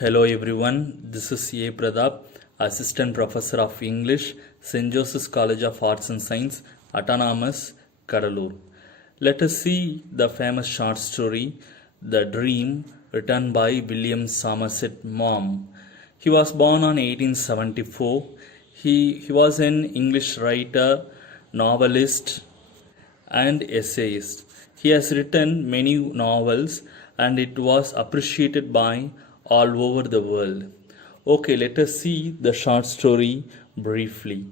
Hello everyone, this is A. Pradhap, Assistant Professor of English, St.Joseph College of Arts and Science, Autonomous, Cuddalore. Let us see the famous short story, The Dream, written by William Somerset Maugham. He was born on 1874. He was an English writer, novelist, and essayist. He has written many novels and it was appreciated by all over the world. Okay, let us see the short story briefly.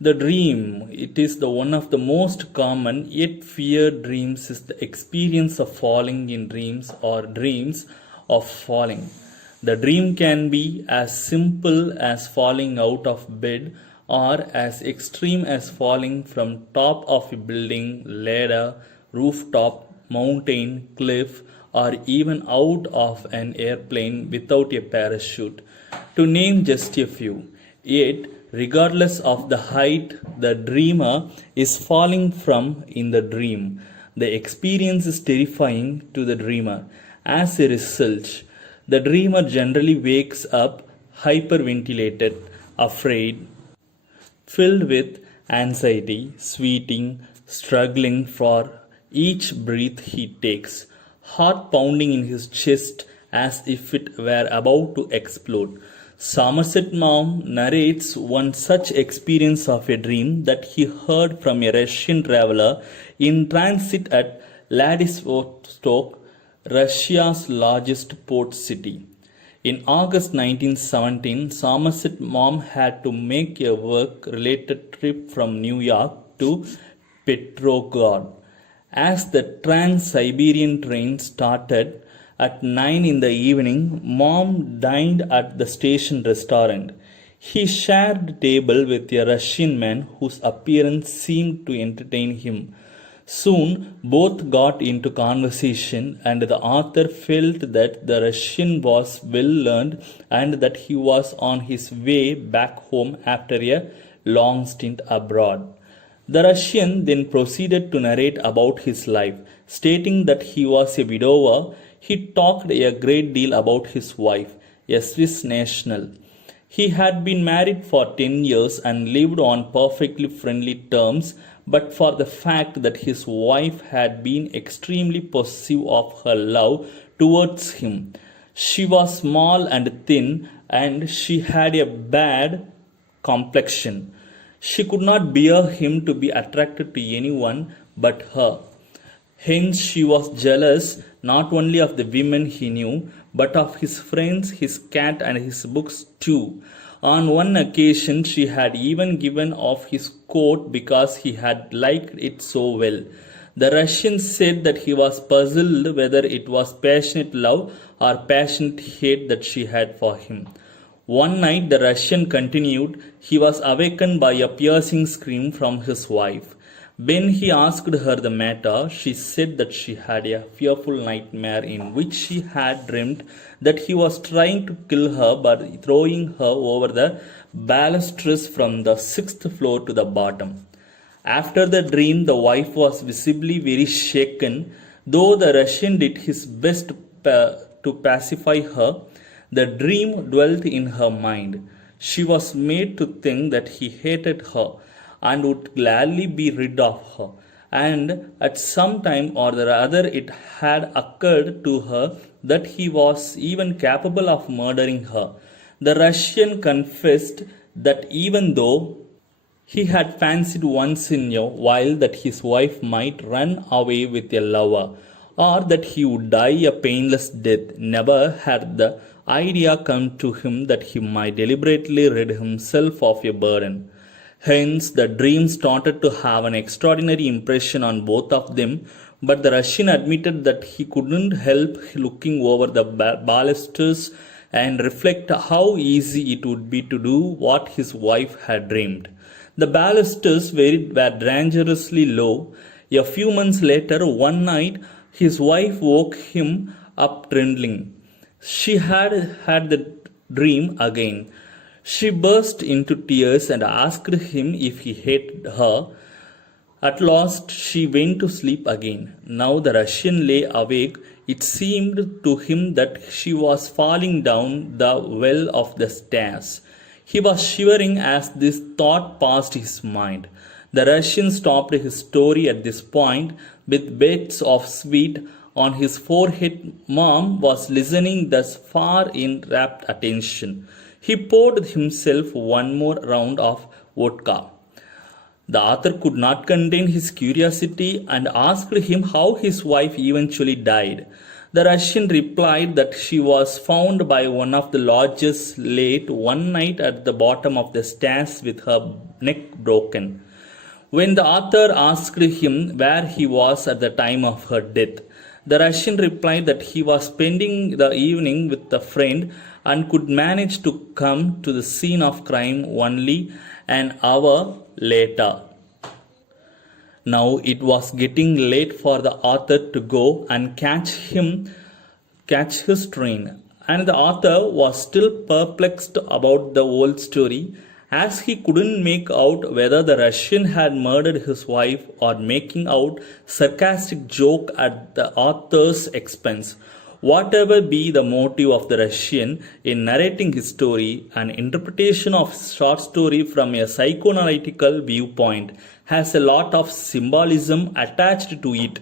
The dream, it is the one of the most common yet feared dreams is the experience of falling in dreams or dreams of falling. The dream can be as simple as falling out of bed or as extreme as falling from top of a building, ladder, rooftop, mountain, cliff, or even out of an airplane without a parachute, to name just a few. Yet, regardless of the height the dreamer is falling from in the dream, the experience is terrifying to the dreamer. As a result, the dreamer generally wakes up hyperventilated, afraid, filled with anxiety, sweating, struggling for each breath he takes, heart pounding in his chest as if it were about to explode. Somerset Maugham narrates one such experience of a dream that he heard from a Russian traveler in transit at Vladivostok, Russia's largest port city. In August 1917, Somerset Maugham had to make a work-related trip from New York to Petrograd. As the Trans-Siberian train started at 9 in the evening, Maugham dined at the station restaurant. He shared a table with a Russian man whose appearance seemed to entertain him. Soon, both got into conversation, and the author felt that the Russian was well learned and that he was on his way back home after a long stint abroad. The Russian then proceeded to narrate about his life, stating that he was a widower. He talked a great deal about his wife, a Swiss national. He had been married for 10 years and lived on perfectly friendly terms, but for the fact that his wife had been extremely possessive of her love towards him. She was small and thin, and she had a bad complexion. She could not bear him to be attracted to anyone but her. Hence she was jealous not only of the women he knew, but of his friends, his cat, and his books too. On one occasion she had even given off his coat because he had liked it so well. The Russian said that he was puzzled whether it was passionate love or passionate hate that she had for him. One night, the Russian continued, he was awakened by a piercing scream from his wife. When he asked her the matter, she said that she had a fearful nightmare in which she had dreamt that he was trying to kill her by throwing her over the balusters from the 6th floor to the bottom. After the dream, the wife was visibly very shaken, though the Russian did his best to pacify her. The dream dwelt in her mind. She was made to think that he hated her and would gladly be rid of her. And at some time or the other it had occurred to her that he was even capable of murdering her. The Russian confessed that even though he had fancied once in a while that his wife might run away with a lover, or that he would die a painless death, never had the idea come to him that he might deliberately rid himself of a burden. Hence, the dream started to have an extraordinary impression on both of them, but the Russian admitted that he couldn't help looking over the balusters and reflect how easy it would be to do what his wife had dreamed. The balusters were dangerously low. A few months later, one night, his wife woke him up trembling. She had the dream again. She burst into tears and asked him if he hated her. At last she went to sleep again. Now the Russian lay awake It seemed to him that she was falling down the well of the stairs. He was shivering as this thought passed his mind. The Russian stopped his story at this point with bits of sweat on his forehead. Mom was listening thus far in rapt attention. He poured himself one more round of vodka. The author could not contain his curiosity and asked him how his wife eventually died. The Russian replied that she was found by one of the lodgers late one night at the bottom of the stairs with her neck broken. When the author asked him where he was at the time of her death, the Russian replied that he was spending the evening with a friend and could manage to come to the scene of crime only an hour later. Now it was getting late for the author to go and catch his train, and the author was still perplexed about the whole story, as he couldn't make out whether the Russian had murdered his wife or making out sarcastic joke at the author's expense. Whatever be the motive of the Russian in narrating his story, an interpretation of short story from a psychoanalytical viewpoint has a lot of symbolism attached to it.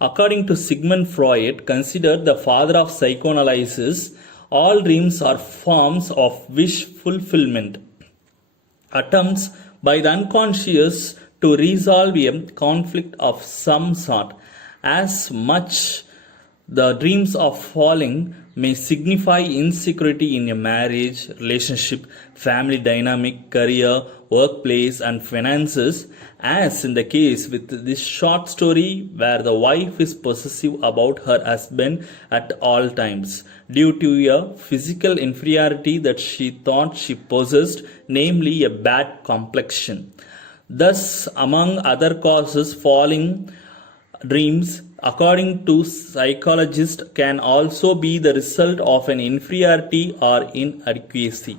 According to Sigmund Freud, considered the father of psychoanalysis, all dreams are forms of wish fulfillment, attempts by the unconscious to resolve a conflict of some sort. As much the dreams of falling may signify insecurity in a marriage, relationship, family dynamic, career, workplace, and finances, as in the case with this short story where the wife is possessive about her husband at all times due to a physical inferiority that she thought she possessed, namely a bad complexion. Thus, among other causes, falling dreams, according to psychologists, can also be the result of an inferiority or inadequacy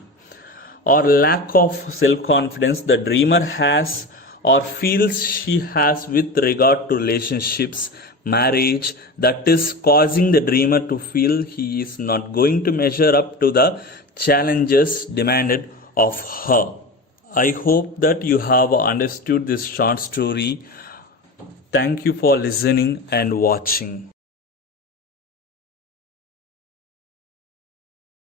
or lack of self-confidence the dreamer has or feels she has with regard to relationships, marriage, that is causing the dreamer to feel he is not going to measure up to the challenges demanded of her. I hope that you have understood this short story. Thank you for listening and watching.